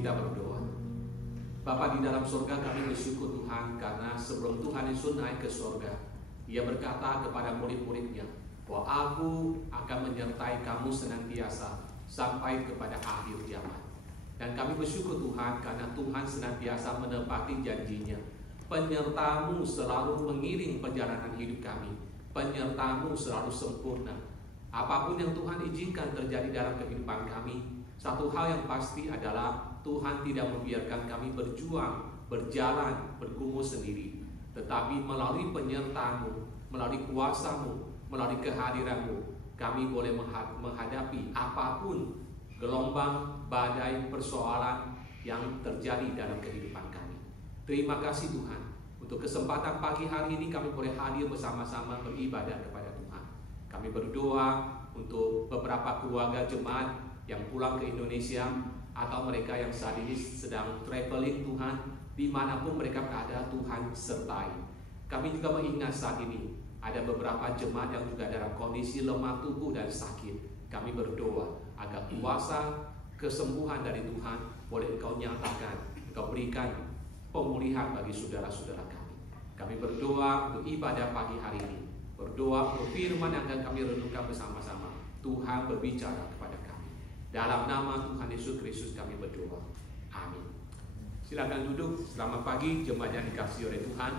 Kita berdoa. Bapa di dalam surga, kami bersyukur Tuhan karena sebelum Tuhan Yesus naik ke surga, Ia berkata kepada murid-muridnya bahwa Aku akan menyertai kamu senantiasa sampai kepada akhir zaman. Dan kami bersyukur Tuhan karena Tuhan senantiasa menepati janjinya. Penyertamu selalu mengiring perjalanan hidup kami. Penyertamu selalu sempurna. Apapun yang Tuhan izinkan terjadi dalam kehidupan kami, satu hal yang pasti adalah Tuhan tidak membiarkan kami berjuang, berjalan, bergumul sendiri. Tetapi melalui penyertaan-Mu, melalui kuasa-Mu, melalui kehadiran-Mu, kami boleh menghadapi apapun gelombang, badai, persoalan yang terjadi dalam kehidupan kami. Terima kasih Tuhan. Untuk kesempatan pagi hari ini kami boleh hadir bersama-sama beribadah kepada Tuhan. Kami berdoa untuk beberapa keluarga jemaat yang pulang ke Indonesia atau mereka yang saat ini sedang traveling Tuhan, dimanapun mereka berada Tuhan sertai. Kami juga mengingat saat ini ada beberapa jemaat yang juga dalam kondisi lemah tubuh dan sakit. Kami berdoa agar kuasa kesembuhan dari Tuhan boleh Engkau nyatakan, Engkau berikan pemulihan bagi saudara-saudara kami. Kami berdoa untuk ibadah pagi hari ini, berdoa untuk firman yang akan kami renungkan bersama-sama. Tuhan berbicara kepada kami. Dalam nama Tuhan Yesus Kristus kami berdoa. Amin. Silakan duduk. Selamat pagi jemaat yang dikasihi oleh Tuhan.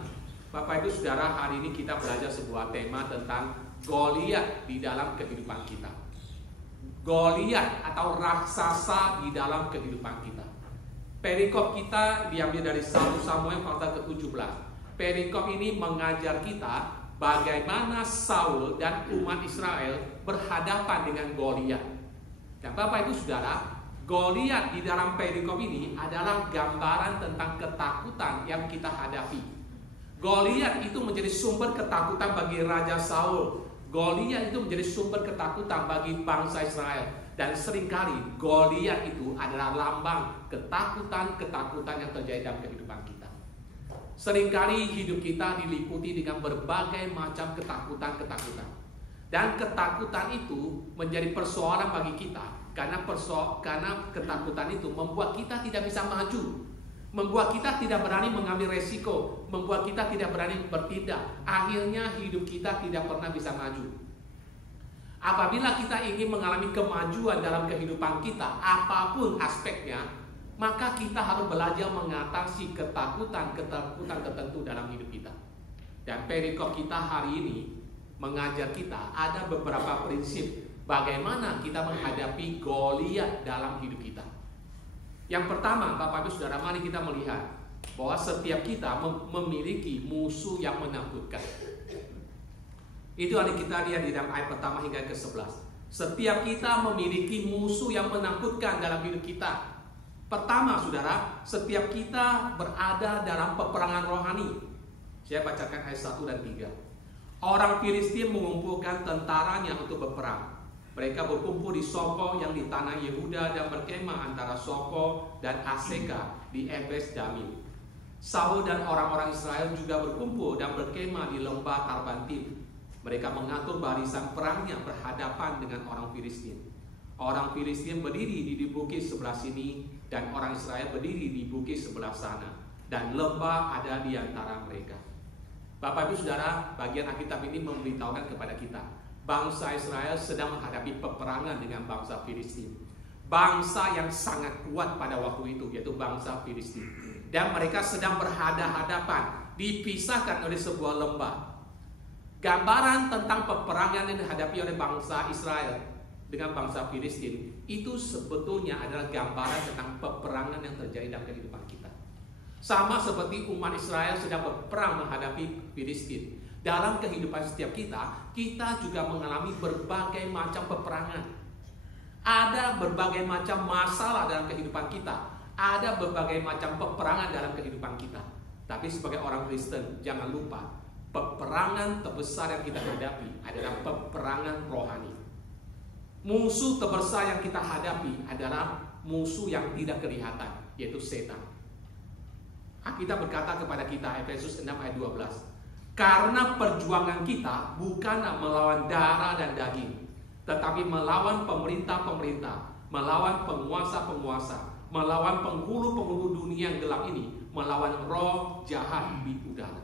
Bapak Ibu Saudara, hari ini kita belajar sebuah tema tentang Goliat di dalam kehidupan kita. Goliat atau raksasa di dalam kehidupan kita. Perikop kita diambil dari 1 Samuel pasal ke-17. Perikop ini mengajar kita bagaimana Saul dan umat Israel berhadapan dengan Goliat. Dan Bapak Ibu Saudara, Goliat di dalam perikop ini adalah gambaran tentang ketakutan yang kita hadapi. Goliat itu menjadi sumber ketakutan bagi Raja Saul. Goliat itu menjadi sumber ketakutan bagi bangsa Israel. Dan seringkali Goliat itu adalah lambang ketakutan-ketakutan yang terjadi dalam kehidupan kita. Seringkali hidup kita diliputi dengan berbagai macam ketakutan-ketakutan. Dan ketakutan itu menjadi persoalan bagi kita. Karena ketakutan itu membuat kita tidak bisa maju, membuat kita tidak berani mengambil resiko, membuat kita tidak berani bertindak. Akhirnya hidup kita tidak pernah bisa maju. Apabila kita ingin mengalami kemajuan dalam kehidupan kita, apapun aspeknya, maka kita harus belajar mengatasi ketakutan-ketakutan tertentu dalam hidup kita. Dan perikop kita hari ini mengajar kita ada beberapa prinsip bagaimana kita menghadapi Goliat dalam hidup kita. Yang pertama, Bapak Ibu Saudara, mari kita melihat bahwa setiap kita memiliki musuh yang menakutkan. Itu yang kita lihat di dalam ayat pertama hingga ke-11. Setiap kita memiliki musuh yang menakutkan dalam hidup kita. Pertama, Saudara, setiap kita berada dalam peperangan rohani. Saya bacakan ayat 1 dan 3. Orang Filistin mengumpulkan tentaranya untuk berperang. Mereka berkumpul di Soko yang di tanah Yehuda dan berkemah antara Soko dan Aseka di Ebes Damim. Saul dan orang-orang Israel juga berkumpul dan berkemah di lembah Karbantim. Mereka mengatur barisan perangnya berhadapan dengan orang Filistin. Orang Filistin berdiri di bukit sebelah sini dan orang Israel berdiri di bukit sebelah sana. Dan lembah ada di antara mereka. Bapak Ibu Saudara, bagian Alkitab ini memberitahukan kepada kita, bangsa Israel sedang menghadapi peperangan dengan bangsa Filistin. Bangsa yang sangat kuat pada waktu itu, yaitu bangsa Filistin. Dan mereka sedang berhadapan, dipisahkan oleh sebuah lembah. Gambaran tentang peperangan yang dihadapi oleh bangsa Israel dengan bangsa Filistin itu sebetulnya adalah gambaran tentang peperangan yang terjadi dalam kehidupan kita. Sama seperti umat Israel sedang berperang menghadapi Filistin. Dalam kehidupan setiap kita, kita juga mengalami berbagai macam peperangan. Ada berbagai macam masalah dalam kehidupan kita. Ada berbagai macam peperangan dalam kehidupan kita. Tapi sebagai orang Kristen, jangan lupa, peperangan terbesar yang kita hadapi adalah peperangan rohani. Musuh terbesar yang kita hadapi adalah musuh yang tidak kelihatan, yaitu setan. Alkitab berkata kepada kita, Efesus 6 ayat 12, karena perjuangan kita bukanlah melawan darah dan daging, tetapi melawan pemerintah-pemerintah, melawan penguasa-penguasa, melawan penghulu-penghulu dunia yang gelap ini, melawan roh jahat di udara.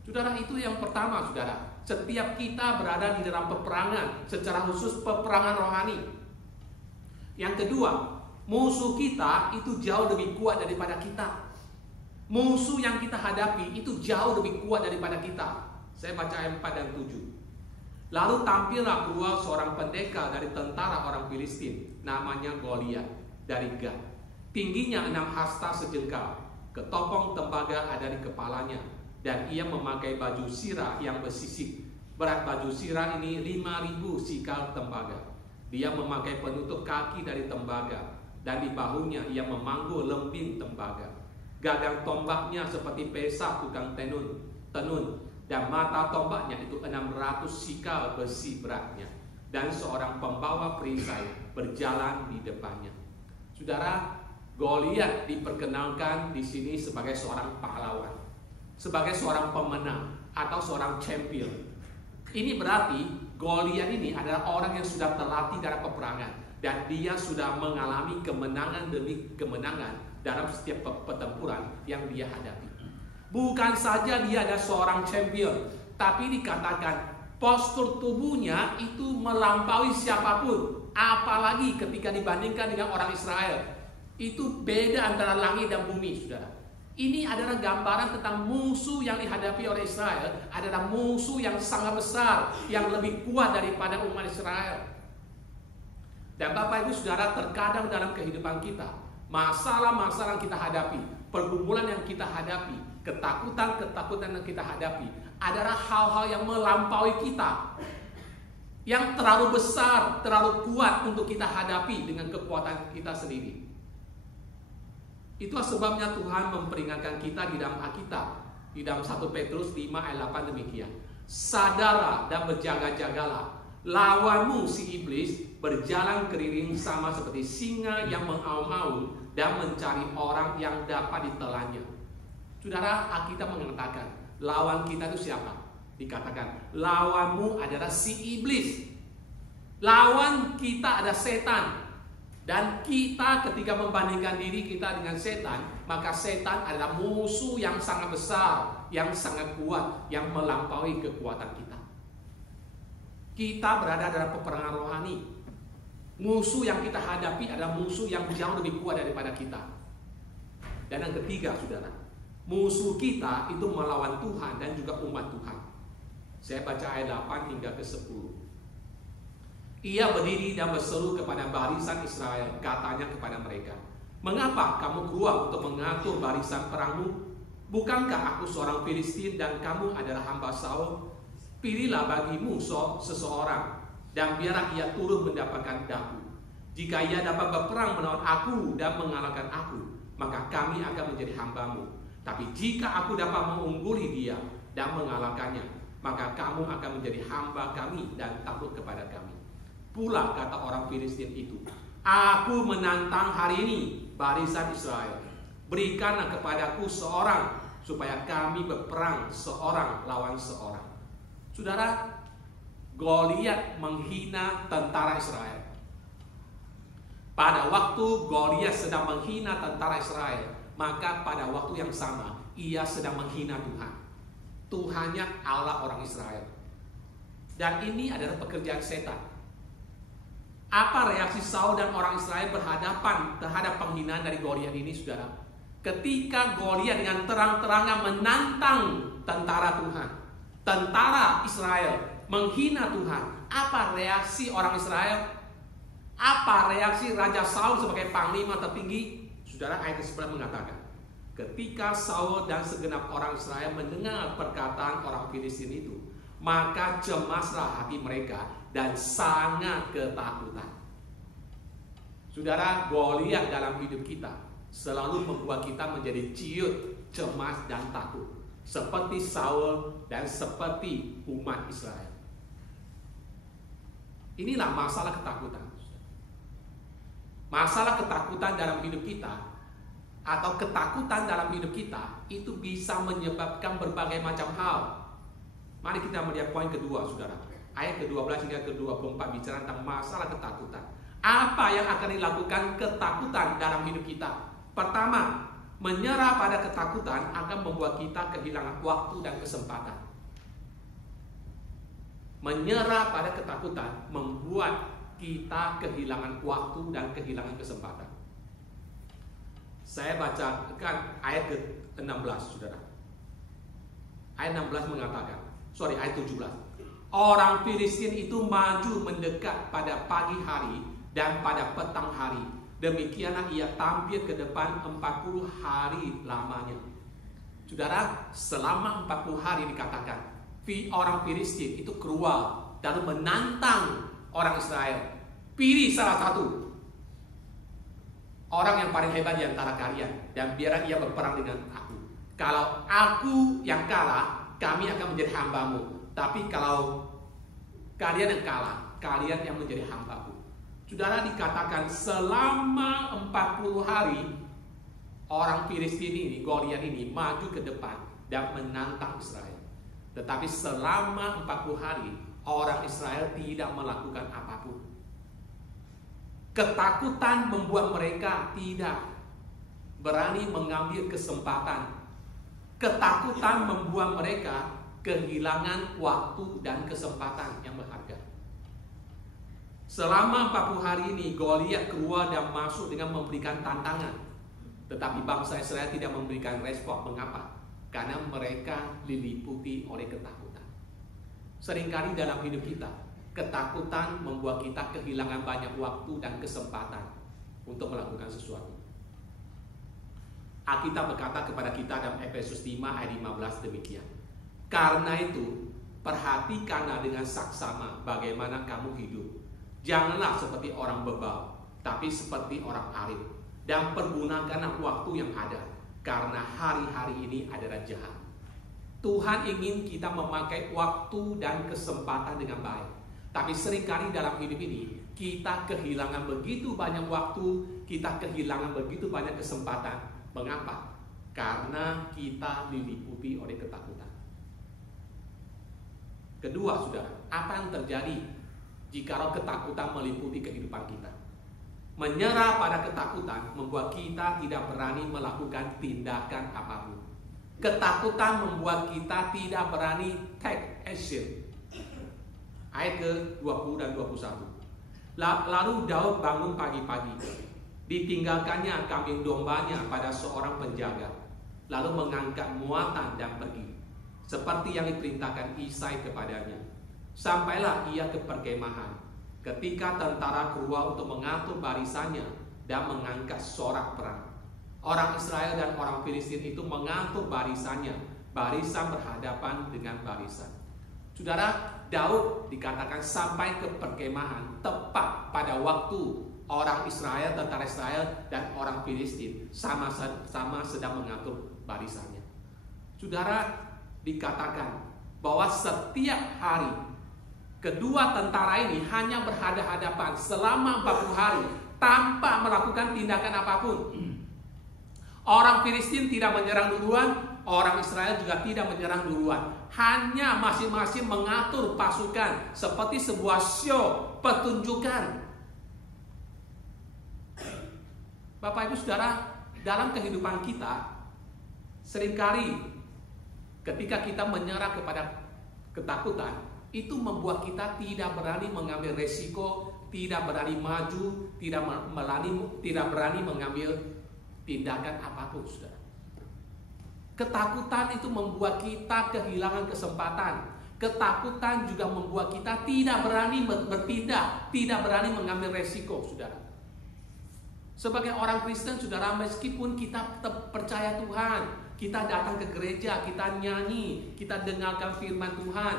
Saudara, itu yang pertama, saudara. Setiap kita berada di dalam peperangan, secara khusus peperangan rohani. Yang kedua, musuh kita itu jauh lebih kuat daripada kita. Musuh yang kita hadapi itu jauh lebih kuat daripada kita. Saya baca ayat 4 dan 7. Lalu tampillah keluar seorang pendekar dari tentara orang Filistin, namanya Goliat dari Gat. Tingginya 6 hasta sejengkal, ketopong tembaga ada di kepalanya, dan ia memakai baju sirah yang bersisik. Berat baju sirah ini 5.000 sikal tembaga. Dia memakai penutup kaki dari tembaga, dan di bahunya ia memanggul lembing tembaga. Gagang tombaknya seperti pesak tukang tenun, dan mata tombaknya itu 600 sikal besi beratnya. Dan seorang pembawa perisai berjalan di depannya. Saudara, Goliat diperkenalkan di sini sebagai seorang pahlawan, sebagai seorang pemenang atau seorang champion. Ini berarti Goliat ini adalah orang yang sudah terlatih dalam peperangan, dan dia sudah mengalami kemenangan demi kemenangan dalam setiap pertempuran yang dia hadapi. Bukan saja dia ada seorang champion, tapi dikatakan postur tubuhnya itu melampaui siapapun, apalagi ketika dibandingkan dengan orang Israel. Itu beda antara langit dan bumi, saudara. Ini adalah gambaran tentang musuh yang dihadapi oleh Israel, adalah musuh yang sangat besar, yang lebih kuat daripada umat Israel. Dan Bapak Ibu Saudara, terkadang dalam kehidupan kita, masalah-masalah yang kita hadapi, pergumulan yang kita hadapi, ketakutan-ketakutan yang kita hadapi, adalah hal-hal yang melampaui kita, yang terlalu besar, terlalu kuat untuk kita hadapi dengan kekuatan kita sendiri. Itulah sebabnya Tuhan memperingatkan kita di dalam Alkitab, di dalam 1 Petrus 5 ayat 8 demikian. Sadarlah dan berjaga-jagalah, lawanmu si iblis berjalan keliling sama seperti singa yang mengaum-aum dan mencari orang yang dapat ditelannya. Saudara, Alkitab mengatakan lawan kita itu siapa? Dikatakan lawanmu adalah si iblis. Lawan kita ada setan. Dan kita ketika membandingkan diri kita dengan setan, maka setan adalah musuh yang sangat besar, yang sangat kuat, yang melampaui kekuatan kita. Kita berada dalam peperangan rohani. Musuh yang kita hadapi adalah musuh yang jauh lebih kuat daripada kita. Dan yang ketiga, saudara, musuh kita itu melawan Tuhan dan juga umat Tuhan. Saya baca ayat 8 hingga ke 10. Ia berdiri dan berseru kepada barisan Israel, katanya kepada mereka, mengapa kamu keluar untuk mengatur barisan perangmu? Bukankah aku seorang Filistin dan kamu adalah hamba Saul? Pilihlah bagimu seseorang, dan biarlah ia turun mendapatkan daku. Jika ia dapat berperang melawan aku dan mengalahkan aku, maka kami akan menjadi hambamu. Tapi jika aku dapat mengungguli dia dan mengalahkannya, maka kamu akan menjadi hamba kami dan takluk kepada kami. Pula kata orang Filistin itu, aku menantang hari ini barisan Israel. Berikanlah kepadaku seorang supaya kami berperang seorang lawan seorang. Saudara, Goliat menghina tentara Israel. Pada waktu Goliat sedang menghina tentara Israel, maka pada waktu yang sama ia sedang menghina Tuhan. Tuhannya Allah orang Israel. Dan ini adalah pekerjaan setan. Apa reaksi Saul dan orang Israel berhadapan terhadap penghinaan dari Goliat ini, saudara? Ketika Goliat dengan terang-terangnya menantang tentara Tuhan, tentara Israel menghina Tuhan, apa reaksi orang Israel? Apa reaksi Raja Saul sebagai panglima tertinggi? Saudara, ayat ke-9 mengatakan, ketika Saul dan segenap orang Israel mendengar perkataan orang Filistin itu, maka cemaslah hati mereka dan sangat ketakutan. Saudara, Goliat dalam hidup kita selalu membuat kita menjadi ciut, cemas, dan takut, seperti Saul dan seperti umat Israel. Inilah masalah ketakutan. Masalah ketakutan dalam hidup kita, atau ketakutan dalam hidup kita, itu bisa menyebabkan berbagai macam hal. Mari kita melihat poin kedua, saudara. Ayat ke-12 hingga ke-24 bicara tentang masalah ketakutan. Apa yang akan dilakukan ketakutan dalam hidup kita? Pertama, menyerah pada ketakutan akan membuat kita kehilangan waktu dan kesempatan. Menyerah pada ketakutan membuat kita kehilangan waktu dan kehilangan kesempatan. Saya bacakan ayat ke-16, saudara. Ayat 16 mengatakan, ayat 17. Orang Filistin itu maju mendekat pada pagi hari dan pada petang hari. Demikianlah ia tampil ke depan 40 hari lamanya. Saudara, selama 40 hari dikatakan, orang Filistin itu keluar lalu menantang orang Israel. Pilih salah satu orang yang paling hebat di antara kalian dan biarlah ia berperang dengan aku. Kalau aku yang kalah, kami akan menjadi hambamu. Tapi kalau kalian yang kalah, kalian yang menjadi hambaku. Saudara, dikatakan selama 40 hari orang Filistin ini, Goliat ini maju ke depan dan menantang Israel. Tetapi selama 40 hari orang Israel tidak melakukan apapun. Ketakutan membuat mereka tidak berani mengambil kesempatan. Ketakutan membuat mereka kehilangan waktu dan kesempatan yang berharga. Selama 40 hari ini Goliat keluar dan masuk dengan memberikan tantangan. Tetapi bangsa Israel tidak memberikan respon. Mengapa? Karena mereka diliputi oleh ketakutan. Seringkali dalam hidup kita, ketakutan membuat kita kehilangan banyak waktu dan kesempatan untuk melakukan sesuatu. Alkitab berkata kepada kita dalam Efesus 5 ayat 15 demikian. Karena itu, perhatikanlah dengan saksama bagaimana kamu hidup. Janganlah seperti orang bebal, tapi seperti orang alim. Dan pergunakanlah waktu yang ada, karena hari-hari ini adalah jahat. Tuhan ingin kita memakai waktu dan kesempatan dengan baik. Tapi seringkali dalam hidup ini, kita kehilangan begitu banyak waktu, kita kehilangan begitu banyak kesempatan. Mengapa? Karena kita diliputi oleh ketakutan. Kedua, saudara, apa yang terjadi jika ketakutan meliputi kehidupan kita? Menyerah pada ketakutan membuat kita tidak berani melakukan tindakan apapun. Ketakutan membuat kita tidak berani take action. Ayat ke-20 dan 21. Lalu Daud bangun pagi-pagi. Ditinggalkannya kambing dombanya pada seorang penjaga. Lalu mengangkat muatan dan pergi. Seperti yang diperintahkan Isai kepadanya. Sampailah ia ke perkemahan. Ketika tentara keluar untuk mengatur barisannya dan mengangkat sorak perang. Orang Israel dan orang Filistin itu mengatur barisannya. Barisan berhadapan dengan barisan. Saudara, Daud dikatakan sampai ke perkemahan tepat pada waktu orang Israel, tentara Israel dan orang Filistin sama sedang mengatur barisannya. Saudara, dikatakan bahwa setiap hari kedua tentara ini hanya berhadapan selama 40 hari tanpa melakukan tindakan apapun. Orang Filistin tidak menyerang duluan, orang Israel juga tidak menyerang duluan. Hanya masing-masing mengatur pasukan seperti sebuah show, pertunjukan. Bapak Ibu Saudara, dalam kehidupan kita seringkali ketika kita menyerah kepada ketakutan, itu membuat kita tidak berani mengambil resiko, tidak berani maju, tidak berani mengambil tindakan apapun, saudara. Ketakutan itu membuat kita kehilangan kesempatan. Ketakutan juga membuat kita tidak berani bertindak, tidak berani mengambil resiko, saudara. Sebagai orang Kristen, saudara, meskipun kita tetap percaya Tuhan, kita datang ke gereja, kita nyanyi, kita dengarkan firman Tuhan,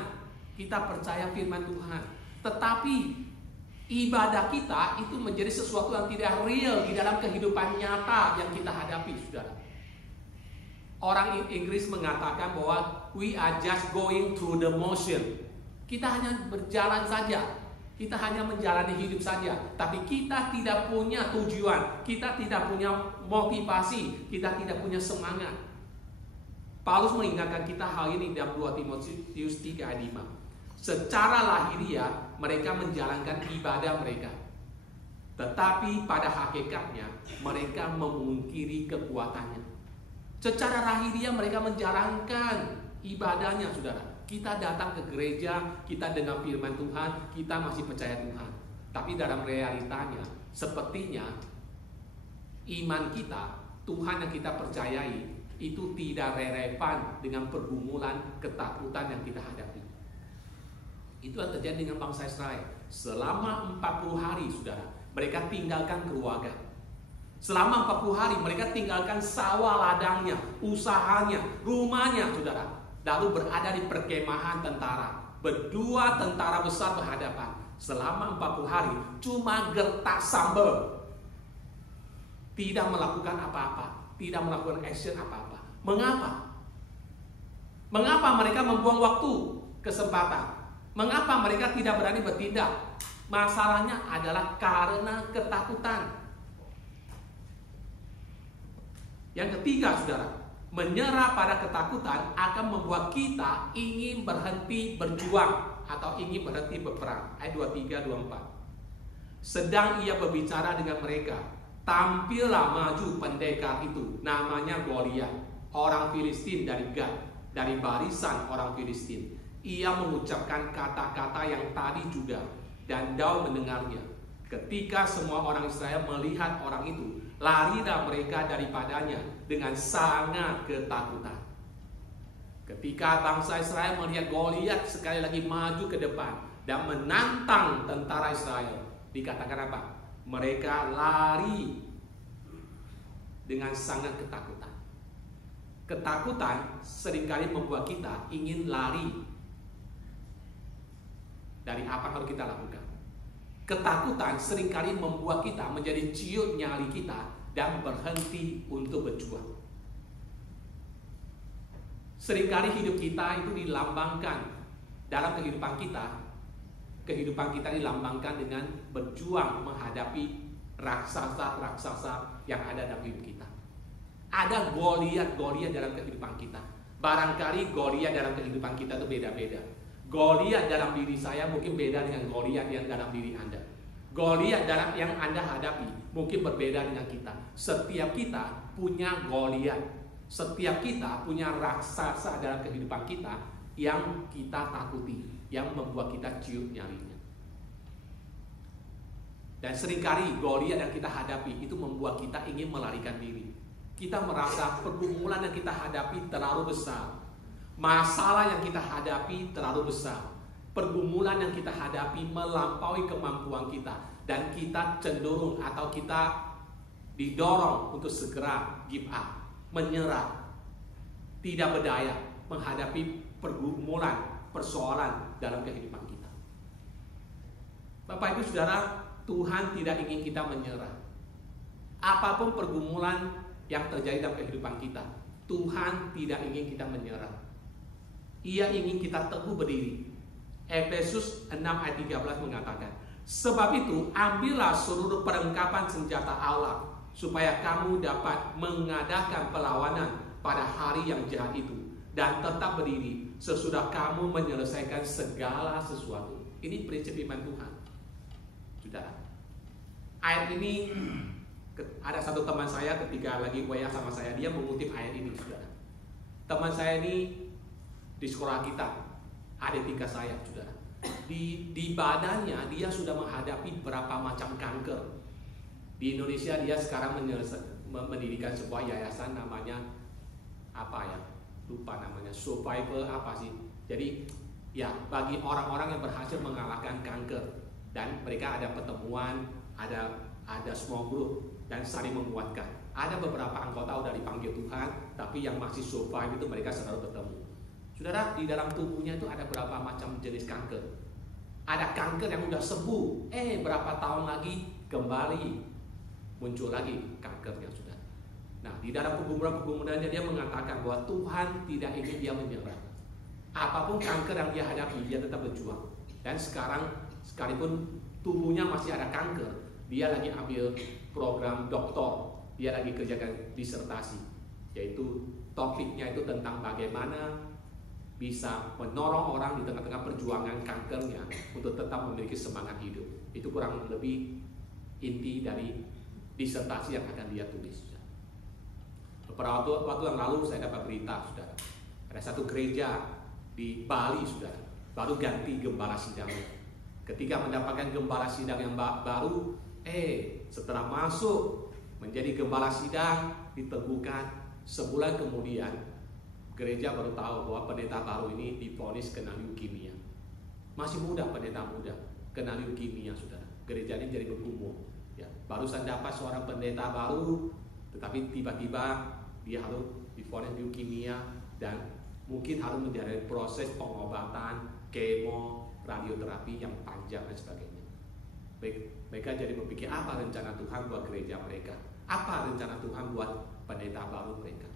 kita percaya firman Tuhan, tetapi ibadah kita itu menjadi sesuatu yang tidak real di dalam kehidupan nyata yang kita hadapi, saudara. Orang Inggris mengatakan bahwa we are just going through the motion. Kita hanya berjalan saja, kita hanya menjalani hidup saja, tapi kita tidak punya tujuan, kita tidak punya motivasi, kita tidak punya semangat. Paulus mengingatkan kita hal ini dalam 2 Timotius 3 ayat 5. Secara lahiriah mereka menjalankan ibadah mereka. Tetapi pada hakikatnya mereka memungkiri kekuatannya. Secara lahiriah mereka menjalankan ibadahnya, saudara. Kita datang ke gereja, kita dengar firman Tuhan, kita masih percaya Tuhan. Tapi dalam realitanya, sepertinya iman kita, Tuhan yang kita percayai, itu tidak relevan dengan pergumulan ketakutan yang kita hadapi. Itu yang terjadi dengan bangsa Israel. Selama 40 hari, saudara, mereka tinggalkan keluarga. Selama 40 hari mereka tinggalkan sawah ladangnya, usahanya, rumahnya, saudara. Lalu berada di perkemahan tentara. Berdua tentara besar berhadapan. Selama 40 hari cuma gertak sambal. Tidak melakukan apa-apa, tidak melakukan action apa-apa. Mengapa? Mengapa mereka membuang waktu, kesempatan? Mengapa mereka tidak berani bertindak? Masalahnya adalah karena ketakutan. Yang ketiga, saudara, menyerah pada ketakutan akan membuat kita ingin berhenti berjuang atau ingin berhenti berperang. Ayat 23-24. Sedang ia berbicara dengan mereka, tampillah maju pendekar itu, namanya Goliat, orang Filistin dari Gad, dari barisan orang Filistin. Ia mengucapkan kata-kata yang tadi juga, dan Daud mendengarnya. Ketika semua orang Israel melihat orang itu, larilah mereka daripadanya dengan sangat ketakutan. Ketika bangsa Israel melihat Goliat sekali lagi maju ke depan dan menantang tentara Israel, dikatakan apa? Mereka lari dengan sangat ketakutan. Ketakutan seringkali membuat kita ingin lari dari apa yang harus kita lakukan. Ketakutan seringkali membuat kita menjadi ciut nyali kita dan berhenti untuk berjuang. Seringkali hidup kita itu dilambangkan dalam kehidupan kita. Kehidupan kita dilambangkan dengan berjuang menghadapi raksasa-raksasa yang ada dalam hidup kita. Ada Goliat dalam kehidupan kita. Barangkali Goliat dalam kehidupan kita itu beda-beda. Goliat dalam diri saya mungkin beda dengan Goliat yang dalam diri Anda. Goliat dalam yang Anda hadapi mungkin berbeda dengan kita. Setiap kita punya Goliat. Setiap kita punya raksasa dalam kehidupan kita yang kita takuti, yang membuat kita ciut nyalinya. Dan seringkali Goliat yang kita hadapi itu membuat kita ingin melarikan diri. Kita merasa pergumulan yang kita hadapi terlalu besar. Masalah yang kita hadapi terlalu besar. Pergumulan yang kita hadapi melampaui kemampuan kita. Dan kita cenderung atau kita didorong untuk segera give up, menyerah, tidak berdaya menghadapi pergumulan, persoalan dalam kehidupan kita. Bapak Ibu Saudara, Tuhan tidak ingin kita menyerah. Apapun pergumulan yang terjadi dalam kehidupan kita, Tuhan tidak ingin kita menyerah. Ia ingin kita teguh berdiri. Efesus 6 ayat 13 mengatakan, sebab itu ambillah seluruh perlengkapan senjata Allah, supaya kamu dapat mengadakan perlawanan pada hari yang jahat itu, dan tetap berdiri sesudah kamu menyelesaikan segala sesuatu. Ini prinsip iman Tuhan. Sudah. Ayat ini, ada satu teman saya ketika lagi WA sama saya, dia mengutip ayat ini, saudara. Teman saya ini di sekolah kita, adik tingkat saya, saudara. Di badannya dia sudah menghadapi berapa macam kanker. Di Indonesia dia sekarang mendirikan sebuah yayasan namanya apa ya? Lupa namanya, Survivor apa sih? Jadi ya bagi orang-orang yang berhasil mengalahkan kanker, dan mereka ada pertemuan, ada small group dan saling menguatkan. Ada beberapa anggota udah dipanggil Tuhan, tapi yang masih survive itu mereka selalu bertemu. Saudara, di dalam tubuhnya itu ada berapa macam jenis kanker. Ada kanker yang udah sembuh, berapa tahun lagi kembali muncul lagi kankernya, saudara. Nah, di dalam pergumulan-pergumulannya dia mengatakan bahwa Tuhan tidak ingin dia menyerah. Apapun kanker yang dia hadapi, dia tetap berjuang. Dan sekarang, sekalipun tubuhnya masih ada kanker, dia lagi ambil program doktor, dia lagi kerjakan disertasi, yaitu topiknya itu tentang bagaimana bisa menolong orang di tengah-tengah perjuangan kankernya untuk tetap memiliki semangat hidup. Itu kurang lebih inti dari disertasi yang akan dia tulis. Beberapa waktu yang lalu saya dapat berita, saudara, ada satu gereja di Bali, saudara, baru ganti gembala sidangnya. Ketika mendapatkan gembala sidang yang baru, setelah masuk menjadi gembala sidang, diteguhkan sebulan kemudian gereja baru tahu bahwa pendeta baru ini divonis kena leukemia. Masih muda, pendeta muda, kena leukemia, saudara. Gereja ini jadi bergumul. Ya, barusan dapat seorang pendeta baru, tetapi tiba-tiba dia harus divonis leukemia dan mungkin harus menjalani proses pengobatan, kemo, radioterapi yang panjang dan sebagainya. Mereka jadi berpikir, apa rencana Tuhan buat gereja mereka? Apa rencana Tuhan buat pendeta baru mereka?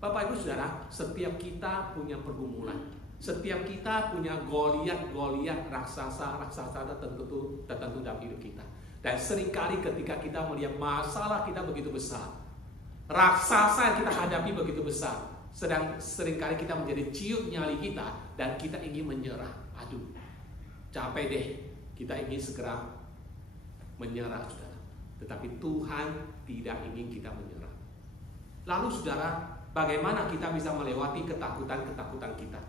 Bapak Ibu Saudara, setiap kita punya pergumulan. Setiap kita punya goliat raksasa tertentu dalam hidup kita. Dan seringkali ketika kita melihat masalah kita begitu besar, raksasa yang kita hadapi begitu besar, seringkali kita menjadi ciut nyali kita dan kita ingin menyerah. Aduh, capek deh, kita ingin segera menyerah, saudara. Tetapi Tuhan tidak ingin kita menyerah. Lalu saudara, bagaimana kita bisa melewati ketakutan-ketakutan kita?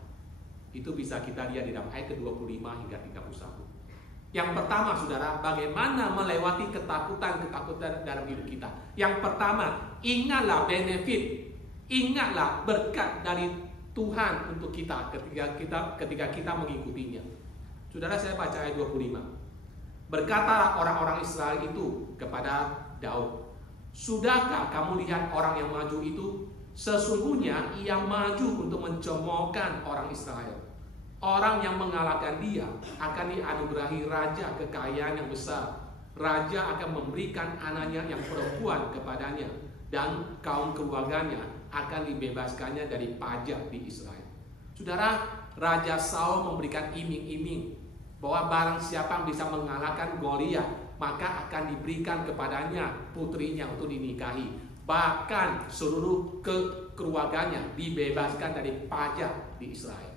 Itu bisa kita lihat di dalam ayat ke-25 hingga 31. Yang pertama, saudara, bagaimana melewati ketakutan-ketakutan dalam hidup kita? Yang pertama, ingatlah benefit, ingatlah berkat dari Tuhan untuk kita ketika kita mengikutinya. Saudara, saya baca ayat 25. Berkata orang-orang Israel itu kepada Daud, sudahkah kamu lihat orang yang maju itu? Sesungguhnya ia maju untuk mencemoohkan orang Israel. Orang yang mengalahkan dia akan dianugerahi raja kekayaan yang besar. Raja akan memberikan anaknya yang perempuan kepadanya, dan kaum keluarganya akan dibebaskannya dari pajak di Israel. Saudara, Raja Saul memberikan iming-iming bahwa barang siapa yang bisa mengalahkan Goliat, maka akan diberikan kepadanya putrinya untuk dinikahi. Bahkan seluruh keluarganya dibebaskan dari pajak di Israel.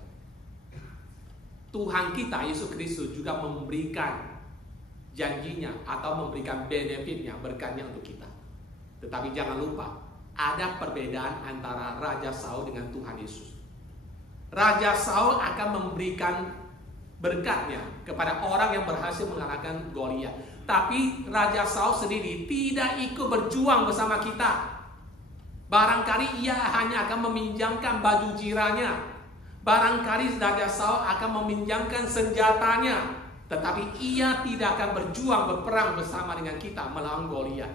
Tuhan kita Yesus Kristus juga memberikan janjinya atau memberikan benefitnya, berkatnya untuk kita. Tetapi jangan lupa, ada perbedaan antara Raja Saul dengan Tuhan Yesus. Raja Saul akan memberikan berkatnya kepada orang yang berhasil mengalahkan Goliat. Tapi Raja Saul sendiri tidak ikut berjuang bersama kita. Barangkali ia hanya akan meminjamkan baju jiranya. Barangkali Raja Saul akan meminjamkan senjatanya, tetapi ia tidak akan berjuang berperang bersama dengan kita melawan Goliat.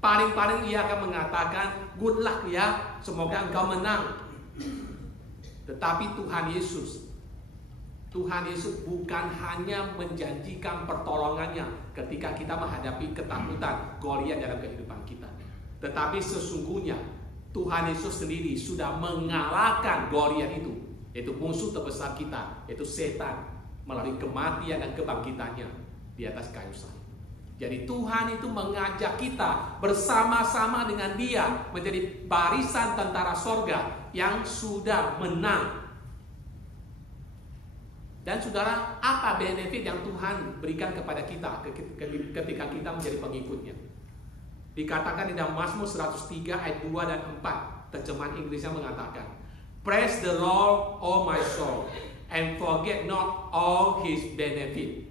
Paling-paling ia akan mengatakan, good luck ya, semoga engkau menang. Tetapi Tuhan Yesus bukan hanya menjanjikan pertolongannya ketika kita menghadapi ketakutan Goliat dalam kehidupan kita. Tetapi sesungguhnya Tuhan Yesus sendiri sudah mengalahkan Goliat itu. Itu musuh terbesar kita, yaitu setan, melalui kematian dan kebangkitannya di atas kayu salib. Jadi Tuhan itu mengajak kita bersama-sama dengan Dia menjadi barisan tentara sorga yang sudah menang. Dan saudara, apa benefit yang Tuhan berikan kepada kita ketika kita menjadi pengikutnya? Dikatakan di dalam Mazmur 103 ayat 2 dan 4, terjemahan Inggrisnya mengatakan, praise the Lord, O my soul, and forget not all His benefit,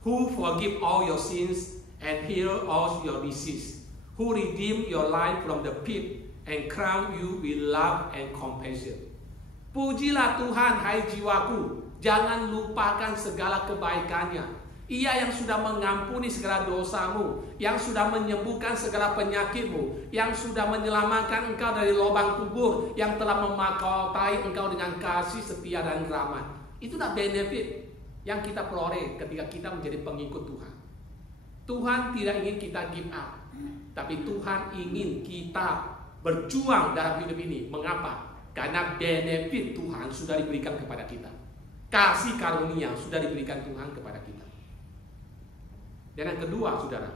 who forgive all your sins and heal all your disease, who redeem your life from the pit and crown you with love and compassion. Pujilah Tuhan, hai jiwaku, jangan lupakan segala kebaikannya. Ia yang sudah mengampuni segala dosamu, yang sudah menyembuhkan segala penyakitmu, yang sudah menyelamatkan engkau dari lubang kubur, yang telah memahkotai engkau dengan kasih setia dan rahmat. Itulah benefit yang kita peroleh ketika kita menjadi pengikut Tuhan. Tuhan tidak ingin kita give up, tapi Tuhan ingin kita berjuang dalam hidup ini. Mengapa? Karena benefit Tuhan sudah diberikan kepada kita. Kasih karunia sudah diberikan Tuhan kepada kita. Dan yang kedua, saudara,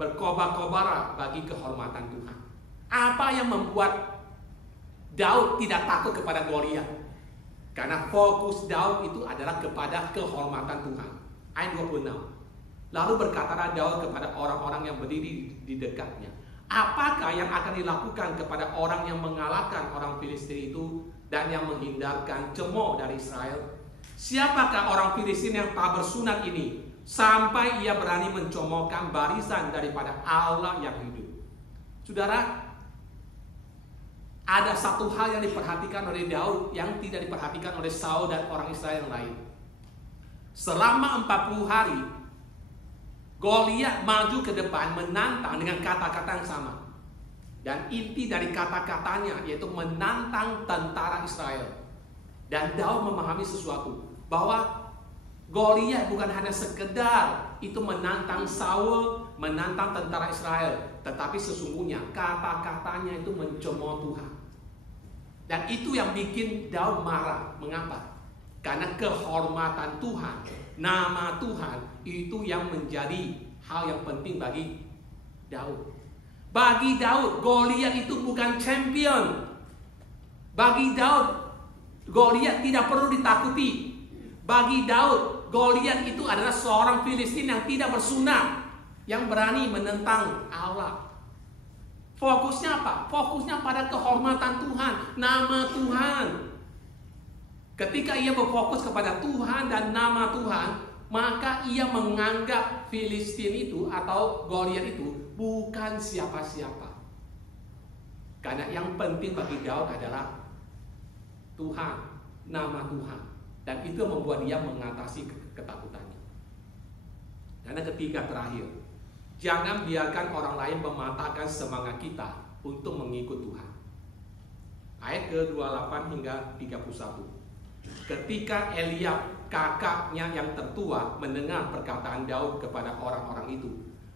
berkobar-kobarlah bagi kehormatan Tuhan. Apa yang membuat Daud tidak takut kepada Goliat? Karena fokus Daud itu adalah kepada kehormatan Tuhan. Ayat 26. Lalu berkatalah Daud kepada orang-orang yang berdiri di dekatnya, apakah yang akan dilakukan kepada orang yang mengalahkan orang Filistin itu dan yang menghindarkan cemooh dari Israel? Siapakah orang Filistin yang tak bersunat ini sampai ia berani mencomokkan barisan daripada Allah yang hidup? Saudara, ada satu hal yang diperhatikan oleh Daud yang tidak diperhatikan oleh Saul dan orang Israel yang lain. Selama 40 hari Goliat maju ke depan menantang dengan kata-kata yang sama. Dan inti dari kata-katanya yaitu menantang tentara Israel. Dan Daud memahami sesuatu, bahwa Goliat bukan hanya sekedar itu menantang Saul, menantang tentara Israel, tetapi sesungguhnya kata-katanya itu mencemooh Tuhan. Dan itu yang bikin Daud marah. Mengapa? Karena kehormatan Tuhan, nama Tuhan itu yang menjadi hal yang penting bagi Daud. Bagi Daud, Goliat itu bukan champion. Bagi Daud, Goliat tidak perlu ditakuti. Bagi Daud, Goliat itu adalah seorang Filistin yang tidak bersunat, yang berani menentang Allah. Fokusnya apa? Fokusnya pada kehormatan Tuhan, nama Tuhan. Ketika ia berfokus kepada Tuhan dan nama Tuhan, maka ia menganggap Filistin itu atau Goliat itu bukan siapa-siapa. Karena yang penting bagi Daud adalah Tuhan, nama Tuhan. Dan itu membuat dia mengatasi ketakutannya. Dan yang ketiga terakhir, jangan biarkan orang lain mematahkan semangat kita untuk mengikut Tuhan. Ayat ke-28 hingga 31. Ketika Eliab, kakaknya yang tertua, mendengar perkataan Daud kepada orang-orang itu,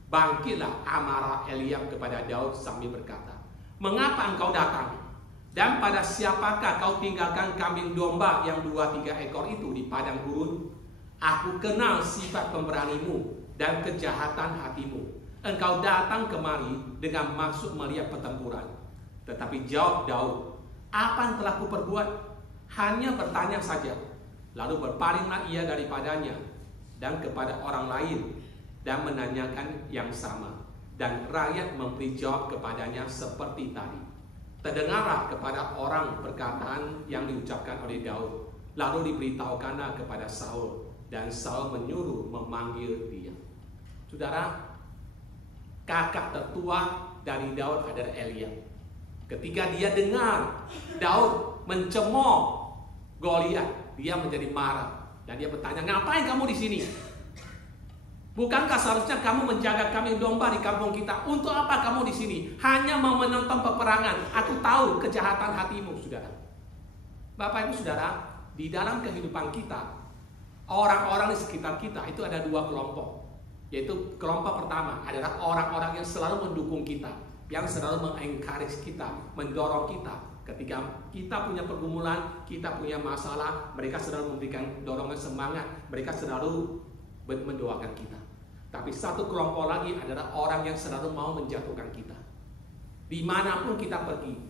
bangkitlah amarah Eliab kepada Daud sambil berkata, mengapa engkau datang? Dan pada siapakah kau tinggalkan kambing domba yang 2-3 ekor itu di padang gurun? Aku kenal sifat pemberanimu dan kejahatan hatimu. Engkau datang kemari dengan maksud melihat pertempuran. Tetapi jawab Daud, apa yang telah kuperbuat? Hanya bertanya saja. Lalu berpalinglah ia daripadanya dan kepada orang lain dan menanyakan yang sama. Dan rakyat memberi jawab kepadanya seperti tadi. Terdengarlah kepada orang perkataan yang diucapkan oleh Daud. Lalu diberitahukanlah kepada Saul. Dan Saul menyuruh memanggil dia. Saudara, kakak tertua dari Daud adalah Eliab. Ketika dia dengar Daud mencemooh Goliat, dia menjadi marah dan dia bertanya, ngapain kamu di sini? Bukankah seharusnya kamu menjaga kambing domba di kampung kita? Untuk apa kamu di sini? Hanya mau menonton peperangan. Aku tahu kejahatan hatimu, saudara. Bapak Ibu saudara, di dalam kehidupan kita, orang-orang di sekitar kita itu ada 2 kelompok. Yaitu kelompok pertama adalah orang-orang yang selalu mendukung kita, yang selalu mengencourage kita, mendorong kita. Ketika kita punya pergumulan, kita punya masalah, mereka selalu memberikan dorongan semangat, mereka selalu mendoakan kita. Tapi satu kelompok lagi adalah orang yang selalu mau menjatuhkan kita. Dimanapun kita pergi,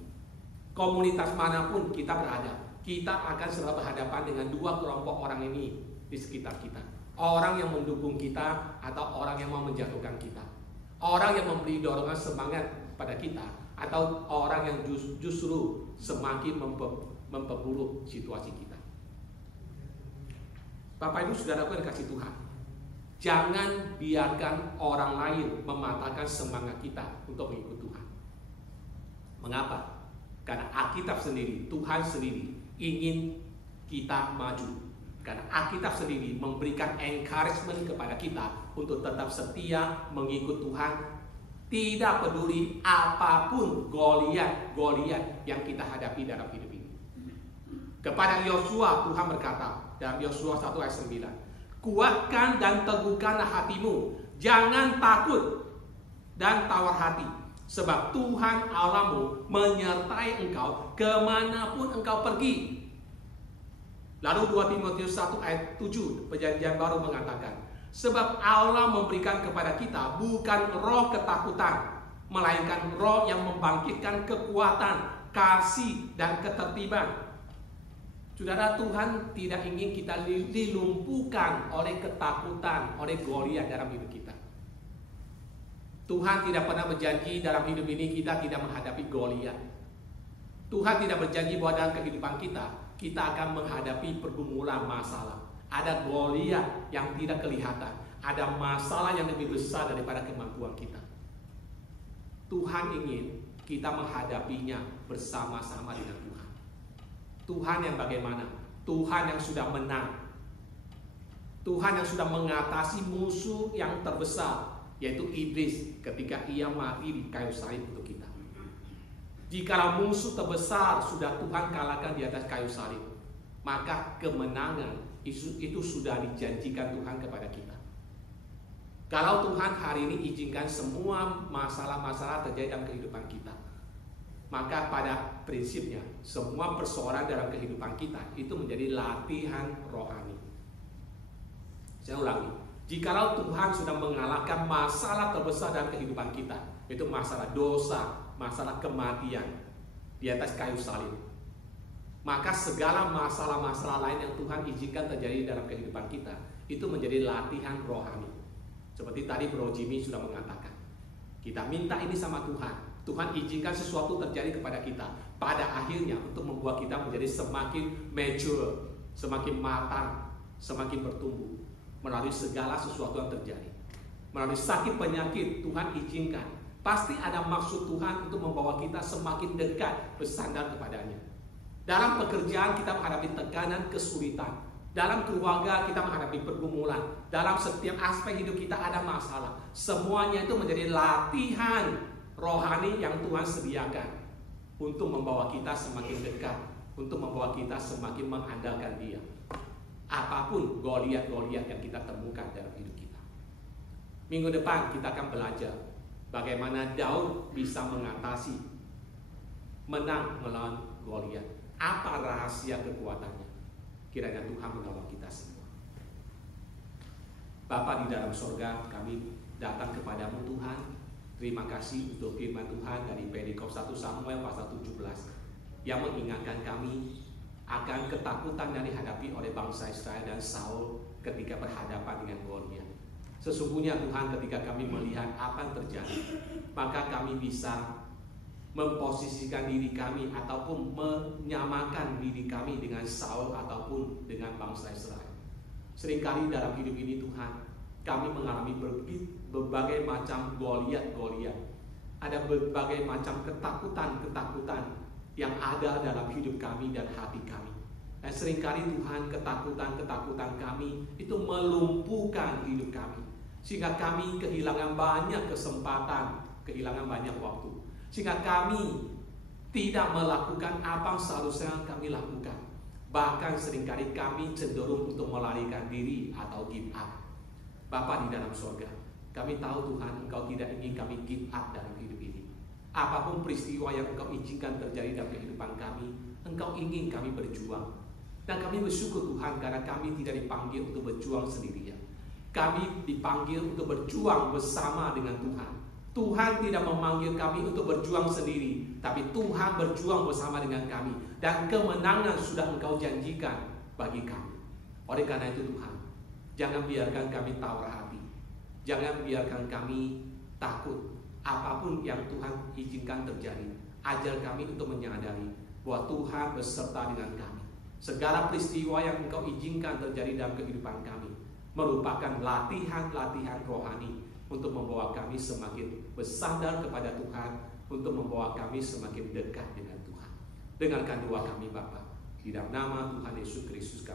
komunitas manapun kita berada, kita akan selalu berhadapan dengan 2 kelompok orang ini di sekitar kita. Orang yang mendukung kita atau orang yang mau menjatuhkan kita. Orang yang memberi dorongan semangat pada kita atau orang yang justru semakin memperburuk situasi kita. Bapak Ibu Saudaraku yang dikasihi Tuhan, jangan biarkan orang lain mematahkan semangat kita untuk mengikut Tuhan. Mengapa? Karena Alkitab sendiri, Tuhan sendiri ingin kita maju. Karena Alkitab sendiri memberikan encouragement kepada kita untuk tetap setia mengikut Tuhan. Tidak peduli apapun Goliat yang kita hadapi dalam hidup ini. Kepada Yosua Tuhan berkata dalam Yosua 1 ayat 9, kuatkan dan teguhkanlah hatimu, jangan takut dan tawar hati, sebab Tuhan Allahmu menyertai engkau kemanapun engkau pergi. Lalu 2 Timotius 1 ayat 7 perjanjian baru mengatakan, sebab Allah memberikan kepada kita bukan roh ketakutan, melainkan roh yang membangkitkan kekuatan, kasih dan ketertiban. Saudara, Tuhan tidak ingin kita dilumpuhkan oleh ketakutan, oleh Goliat dalam hidup kita. Tuhan tidak pernah berjanji dalam hidup ini kita tidak menghadapi Goliat. Tuhan tidak berjanji bahwa dalam kehidupan kita akan menghadapi pergumulan masalah. Ada Goliat yang tidak kelihatan. Ada masalah yang lebih besar daripada kemampuan kita. Tuhan ingin kita menghadapinya bersama-sama dengan Tuhan. Tuhan yang bagaimana? Tuhan yang sudah menang. Tuhan yang sudah mengatasi musuh yang terbesar, yaitu iblis, ketika ia mati di kayu salib untuk kita. Jikalau musuh terbesar sudah Tuhan kalahkan di atas kayu salib, maka kemenangan itu sudah dijanjikan Tuhan kepada kita. Kalau Tuhan hari ini izinkan semua masalah-masalah terjadi dalam kehidupan kita, maka pada prinsipnya semua persoalan dalam kehidupan kita itu menjadi latihan rohani. Saya ulangi, jikalau Tuhan sudah mengalahkan masalah terbesar dalam kehidupan kita, itu masalah dosa, masalah kematian di atas kayu salib, maka segala masalah-masalah lain yang Tuhan izinkan terjadi dalam kehidupan kita itu menjadi latihan rohani. Seperti tadi Bro Jimmy sudah mengatakan, kita minta ini sama Tuhan, Tuhan izinkan sesuatu terjadi kepada kita, pada akhirnya untuk membuat kita menjadi semakin mature, semakin matang, semakin bertumbuh melalui segala sesuatu yang terjadi. Melalui sakit penyakit Tuhan izinkan, pasti ada maksud Tuhan untuk membawa kita semakin dekat bersandar kepadanya. Dalam pekerjaan kita menghadapi tekanan, kesulitan. Dalam keluarga kita menghadapi pergumulan. Dalam setiap aspek hidup kita ada masalah. Semuanya itu menjadi latihan rohani yang Tuhan sediakan untuk membawa kita semakin dekat, untuk membawa kita semakin mengandalkan Dia. Apapun Goliat-Goliat yang kita temukan dalam hidup kita. Minggu depan kita akan belajar bagaimana Daud bisa mengatasi, menang melawan Goliat. Apa rahasia kekuatannya? Kiranya Tuhan menolong kita semua. Bapa di dalam sorga, kami datang kepadamu Tuhan. Terima kasih untuk firman Tuhan dari perikop 1 Samuel pasal 17 yang mengingatkan kami akan ketakutan yang dihadapi oleh bangsa Israel dan Saul ketika berhadapan dengan Goliat. Sesungguhnya Tuhan, ketika kami melihat apa yang terjadi, maka kami bisa memposisikan diri kami ataupun menyamakan diri kami dengan Saul ataupun dengan bangsa Israel. Seringkali dalam hidup ini Tuhan, kami mengalami berbagai macam Goliat-Goliat. Ada berbagai macam ketakutan-ketakutan yang ada dalam hidup kami dan hati kami. Dan seringkali Tuhan, ketakutan-ketakutan kami itu melumpuhkan hidup kami, sehingga kami kehilangan banyak kesempatan, kehilangan banyak waktu, sehingga kami tidak melakukan apa yang seharusnya kami lakukan. Bahkan seringkali kami cenderung untuk melarikan diri atau give up. Bapa di dalam sorga, kami tahu Tuhan, Engkau tidak ingin kami give up dalam hidup ini. Apapun peristiwa yang Engkau izinkan terjadi dalam kehidupan kami, Engkau ingin kami berjuang. Dan kami bersyukur Tuhan karena kami tidak dipanggil untuk berjuang sendirian. Kami dipanggil untuk berjuang bersama dengan Tuhan. Tuhan tidak memanggil kami untuk berjuang sendiri, tapi Tuhan berjuang bersama dengan kami. Dan kemenangan sudah Engkau janjikan bagi kami. Oleh karena itu Tuhan, jangan biarkan kami tawar hati. Jangan biarkan kami takut. Apapun yang Tuhan izinkan terjadi, ajar kami untuk menyadari bahwa Tuhan beserta dengan kami. Segala peristiwa yang Engkau izinkan terjadi dalam kehidupan kami merupakan latihan-latihan rohani untuk membawa kami semakin bersandar kepada Tuhan, untuk membawa kami semakin dekat dengan Tuhan. Dengarkan doa kami Bapa, di dalam nama Tuhan Yesus Kristus